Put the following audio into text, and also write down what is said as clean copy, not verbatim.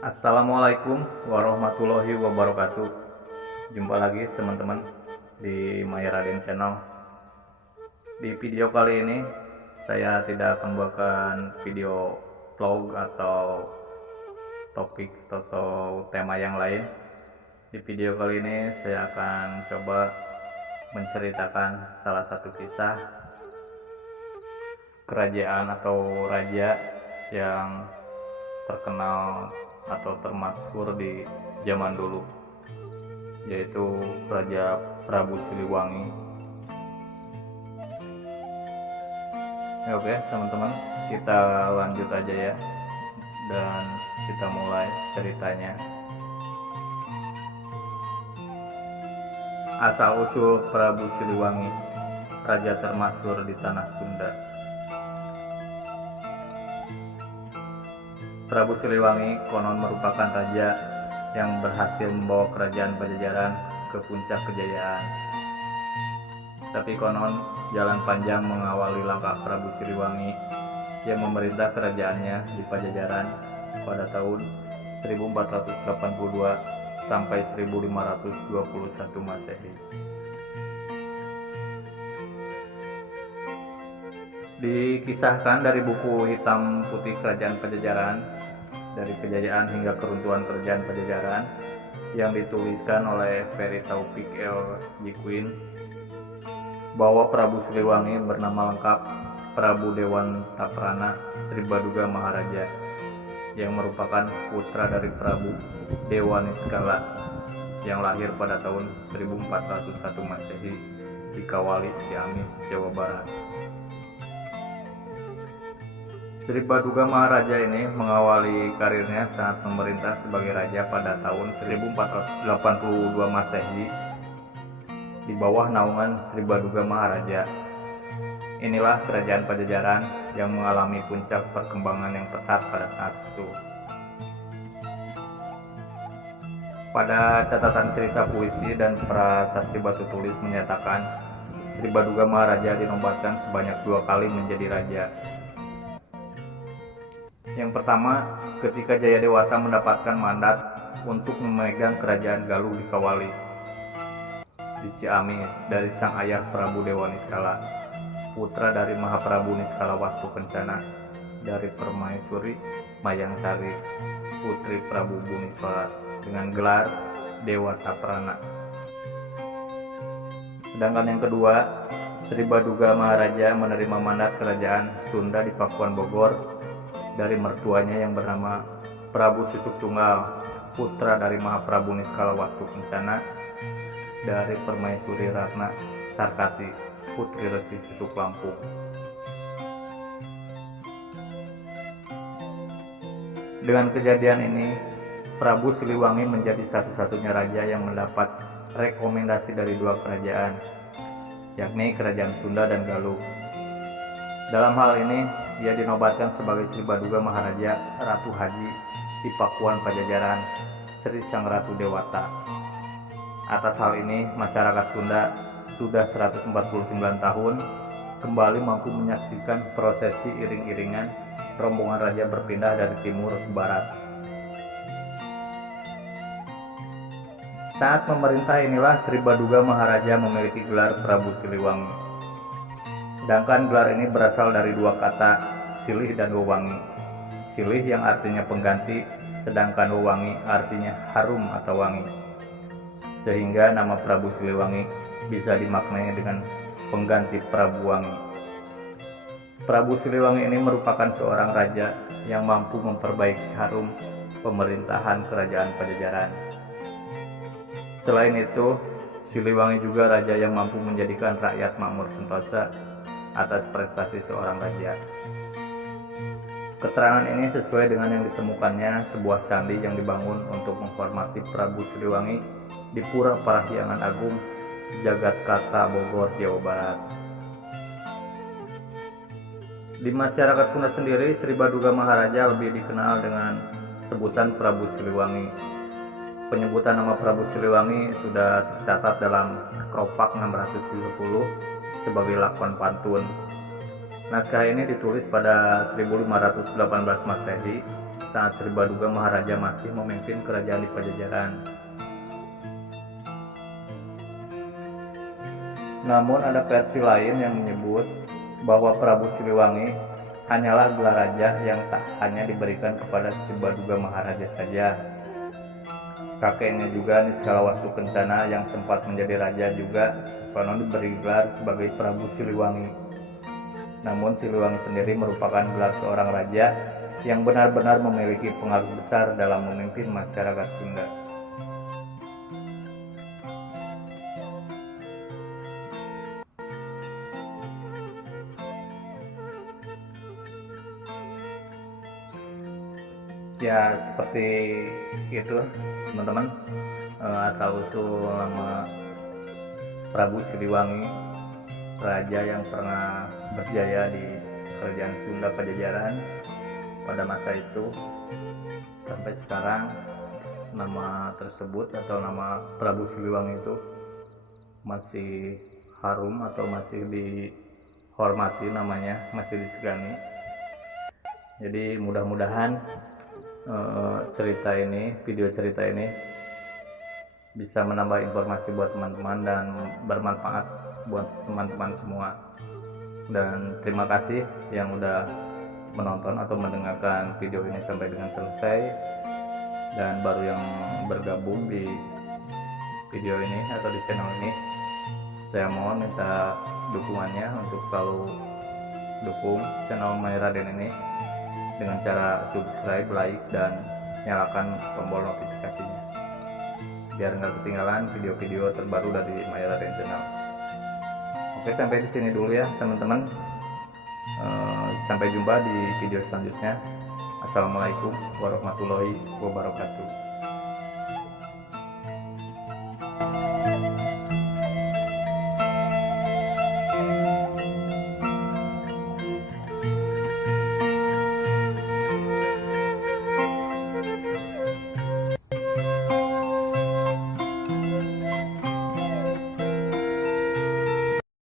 Assalamualaikum warahmatullahi wabarakatuh. Jumpa lagi teman-teman di My Raden Channel. Di video kali ini saya tidak akan membawakan video vlog atau topik atau tema yang lain. Di video kali ini saya akan coba menceritakan salah satu kisah kerajaan atau raja yang terkenal atau termasyhur di zaman dulu, yaitu Raja Prabu Siliwangi. Ya, oke teman-teman, kita lanjut aja ya, dan kita mulai ceritanya. Asal usul Prabu Siliwangi, raja termasyhur di tanah Sunda. Prabu Siliwangi konon merupakan raja yang berhasil membawa kerajaan Pajajaran ke puncak kejayaan. Tapi konon jalan panjang mengawali langkah Prabu Siliwangi yang memerintah kerajaannya di Pajajaran pada tahun 1482 sampai 1521 Masehi. Dikisahkan dari buku hitam putih Kerajaan Pajajaran, dari kejayaan hingga keruntuhan kerajaan Pajajaran, yang dituliskan oleh Ferry Taufik El Jikwin, bahwa Prabu Siliwangi bernama lengkap Prabu Dewan Taprana Sri Baduga Maharaja, yang merupakan putra dari Prabu Dewa Niskala yang lahir pada tahun 1401 Masehi di Kawali, Ciamis, Jawa Barat. Sri Baduga Maharaja ini mengawali karirnya saat memerintah sebagai raja pada tahun 1482 Masehi di bawah naungan Sri Baduga Maharaja. Inilah kerajaan Pajajaran yang mengalami puncak perkembangan yang pesat pada saat itu. Pada catatan cerita puisi dan prasasti batu tulis menyatakan Sri Baduga Maharaja dinobatkan sebanyak 2 kali menjadi raja. Yang pertama, ketika Jayadewata mendapatkan mandat untuk memegang kerajaan Galuh di Kawali, di Ciamis, dari sang ayah Prabu Dewa Niskala, putra dari Mahaprabu Niskala Wastu Kencana, dari Permaisuri Mayangsari, putri Prabu Buniswara, dengan gelar Dewa Taprana. Sedangkan yang kedua, Sri Baduga Maharaja menerima mandat kerajaan Sunda di Pakuan Bogor dari mertuanya yang bernama Prabu Cucuk Tunggal, putra dari Mahaprabu Niskala Wastu Kencana, dari Permaisuri Ratna Sarkati, putri Resi Susuk Lampung. Dengan kejadian ini, Prabu Siliwangi menjadi satu-satunya raja yang mendapat rekomendasi dari 2 kerajaan, yakni Kerajaan Sunda dan Galuh. Dalam hal ini, ia dinobatkan sebagai Sri Baduga Maharaja Ratu Haji di Pakuan Pajajaran Sri Sang Ratu Dewata. Atas hal ini, masyarakat Sunda sudah 149 tahun kembali mampu menyaksikan prosesi iring-iringan rombongan raja berpindah dari timur ke barat. Saat memerintah inilah Sri Baduga Maharaja memiliki gelar Prabu Siliwangi. Sedangkan gelar ini berasal dari 2 kata, silih dan wewangi. Silih yang artinya pengganti, sedangkan wewangi artinya harum atau wangi. Sehingga nama Prabu Siliwangi bisa dimaknai dengan pengganti Prabu Wangi. Prabu Siliwangi ini merupakan seorang raja yang mampu memperbaiki harum pemerintahan kerajaan Pajajaran. Selain itu, Siliwangi juga raja yang mampu menjadikan rakyat makmur sentosa atas prestasi seorang raja. Keterangan ini sesuai dengan yang ditemukannya sebuah candi yang dibangun untuk menghormati Prabu Siliwangi di Pura Parahyangan Agung, Jagatkata, Bogor, Jawa Barat. Di masyarakat Sunda sendiri, Sri Baduga Maharaja lebih dikenal dengan sebutan Prabu Siliwangi. Penyebutan nama Prabu Siliwangi sudah tercatat dalam Kropak 670 sebagai lakon pantun. Naskah ini ditulis pada 1518 Masehi saat Sri Baduga Maharaja masih memimpin kerajaan di Pajajaran. Namun ada versi lain yang menyebut bahwa Prabu Siliwangi hanyalah gelar raja yang tak hanya diberikan kepada Sri Baduga Maharaja saja. Kakeknya juga Niskalawastu Kencana yang sempat menjadi raja juga konon diberi gelar sebagai Prabu Siliwangi. Namun Siliwangi sendiri merupakan gelar seorang raja yang benar-benar memiliki pengaruh besar dalam memimpin masyarakat Sunda. Ya seperti itu teman-teman, asal usul nama Prabu Siliwangi, raja yang pernah berjaya di kerajaan Sunda Pajajaran pada masa itu. Sampai sekarang nama tersebut atau nama Prabu Siliwangi itu masih harum atau masih dihormati, namanya masih disegani. Jadi mudah-mudahan video cerita ini bisa menambah informasi buat teman-teman dan bermanfaat buat teman-teman semua. Dan terima kasih yang udah menonton atau mendengarkan video ini sampai dengan selesai. Dan baru yang bergabung di video ini atau di channel ini, saya mohon minta dukungannya untuk selalu dukung channel My Raden ini dengan cara subscribe, like, dan nyalakan tombol notifikasinya biar nggak ketinggalan video-video terbaru dari My Raden Channel. Oke, sampai di sini dulu ya teman-teman. Sampai jumpa di video selanjutnya. Assalamualaikum warahmatullahi wabarakatuh.